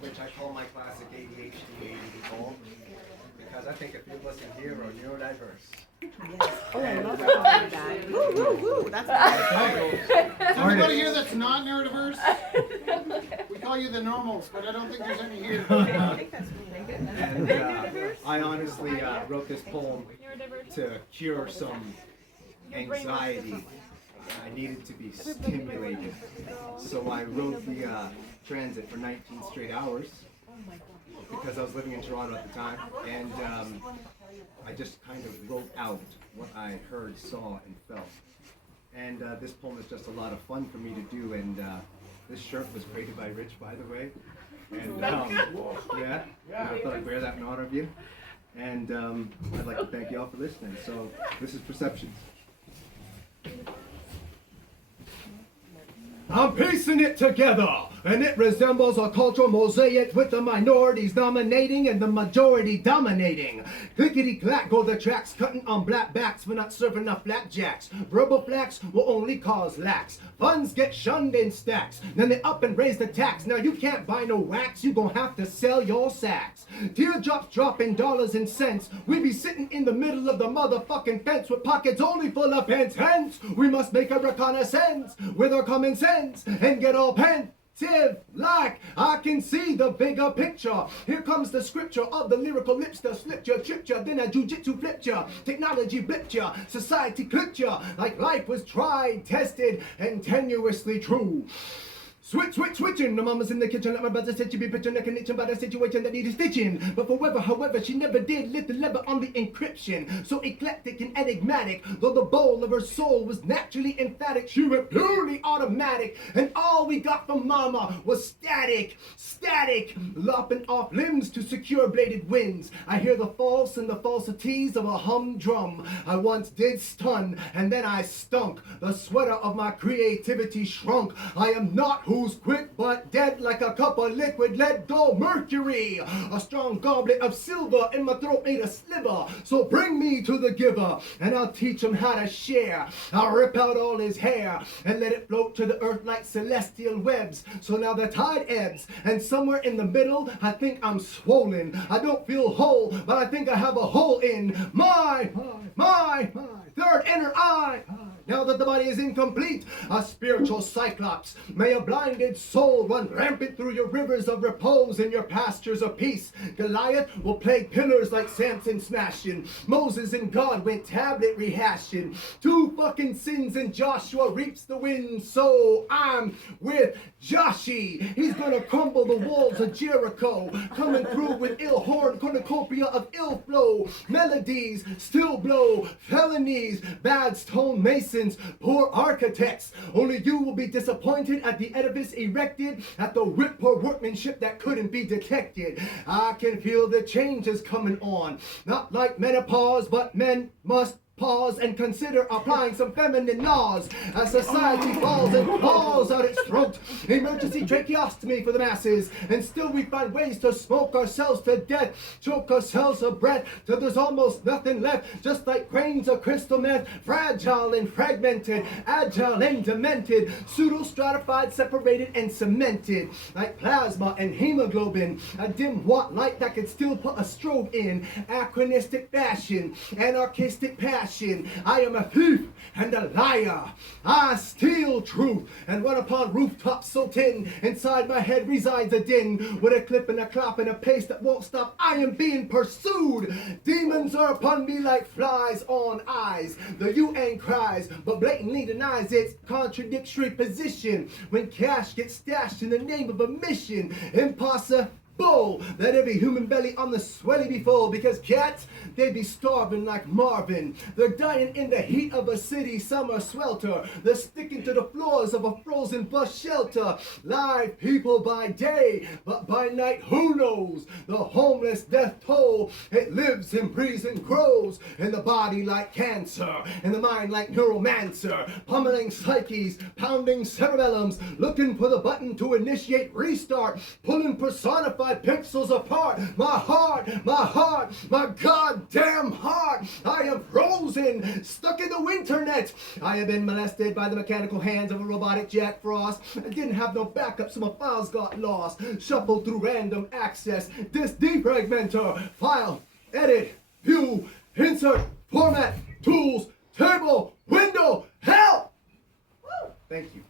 which I call my classic ADHD poem, because I think if you listen here are neurodiverse. Yes. Oh, I love that. Woo, woo, woo. That's Is anybody here that's not neurodiverse? We call you the normals, but I don't think there's any here. I think that's really good. And I honestly wrote this poem to cure some anxiety. I needed to be stimulated. So I rode the transit for 19 straight hours because I was living in Toronto at the time. And I just kind of wrote out what I heard, saw, and felt. And this poem is just a lot of fun for me to do. And this shirt was created by Rich, by the way. And yeah, I thought I'd wear that in honor of you. And I'd like to thank you all for listening. So this is Perceptions. I'm piecing it together, and it resembles a cultural mosaic with the minorities dominating and the majority dominating. Clickety-clack go the tracks, cutting on black backs for not serving enough blackjacks. Verbal flax will only cause lacks. Funds get shunned in stacks, then they up and raise the tax. Now you can't buy no wax, you gon' have to sell your sacks. Teardrops dropping dollars and cents. We be sitting in the middle of the motherfucking fence with pockets only full of pence. Hence, we must make a reconnaissance with our common sense and get all pensive like I can see the bigger picture. Here comes the scripture of the lyrical lipster. Slipped ya, tripped ya, then I jujitsu flipped ya. Technology blipped ya, society clipped ya like life was tried, tested, and tenuously true. Switching. The mama's in the kitchen like my brother said she'd be pitching like an itching by the situation that needed stitching. But however, she never did lift the lever on the encryption. So eclectic and enigmatic, though the bowl of her soul was naturally emphatic, she went purely automatic. And all we got from mama was static, lopping off limbs to secure bladed winds. I hear the false and the falsities of a humdrum. I once did stun, and then I stunk. The sweater of my creativity shrunk. I am not who's quick but dead like a cup of liquid. Let go mercury. A strong goblet of silver in my throat made a sliver. So bring me to the giver, and I'll teach him how to share. I'll rip out all his hair and let it float to the earth like celestial webs. So now the tide ebbs, and somewhere in the middle, I think I'm swollen. I don't feel whole, but I think I have a hole in my third inner eye. Now that the body is incomplete, a spiritual cyclops, may a blinded soul run rampant through your rivers of repose and your pastures of peace. Goliath will plague pillars like Samson smashing. Moses and God went tablet rehashing. 2 fucking sins and Joshua reaps the wind. So I'm with Joshi. He's gonna crumble the walls of Jericho, coming through with ill horn cornucopia of ill flow. Melodies still blow, felonies, bad stone masons, poor architects. Only you will be disappointed at the edifice erected, at the whip or workmanship that couldn't be detected. I can feel the changes coming on, not like menopause, but men must pause and consider applying some feminine laws as society falls and claws out its throat. Emergency tracheostomy for the masses, and still we find ways to smoke ourselves to death, choke ourselves of breath till there's almost nothing left, just like grains of crystal meth, fragile and fragmented, agile and demented, pseudo-stratified, separated and cemented, like plasma and hemoglobin, a dim watt light that could still put a strobe in, anachronistic fashion, anarchistic passion. I am a thief and a liar. I steal truth and run upon rooftops so tin. Inside my head resides a din with a clip and a clap and a pace that won't stop. I am being pursued. Demons are upon me like flies on eyes. The UN cries, but blatantly denies its contradictory position. When cash gets stashed in the name of a mission, impossible. Let every human belly on the swelly be full, because cats, they be starving like Marvin. They're dying in the heat of a city summer swelter. They're sticking to the floors of a frozen bus shelter. Live people by day, but by night who knows? The homeless death toll, it lives and breathes and grows in the body like cancer, in the mind like neuromancer, pummeling psyches, pounding cerebellums, looking for the button to initiate restart, pulling personified my pixels apart. My heart, my goddamn heart. I am frozen, stuck in the winternet. I have been molested by the mechanical hands of a robotic Jack Frost. I didn't have no backup, so my files got lost. Shuffled through random access. This defragmenter. File, edit, view, insert, format, tools, table, window, help! Thank you.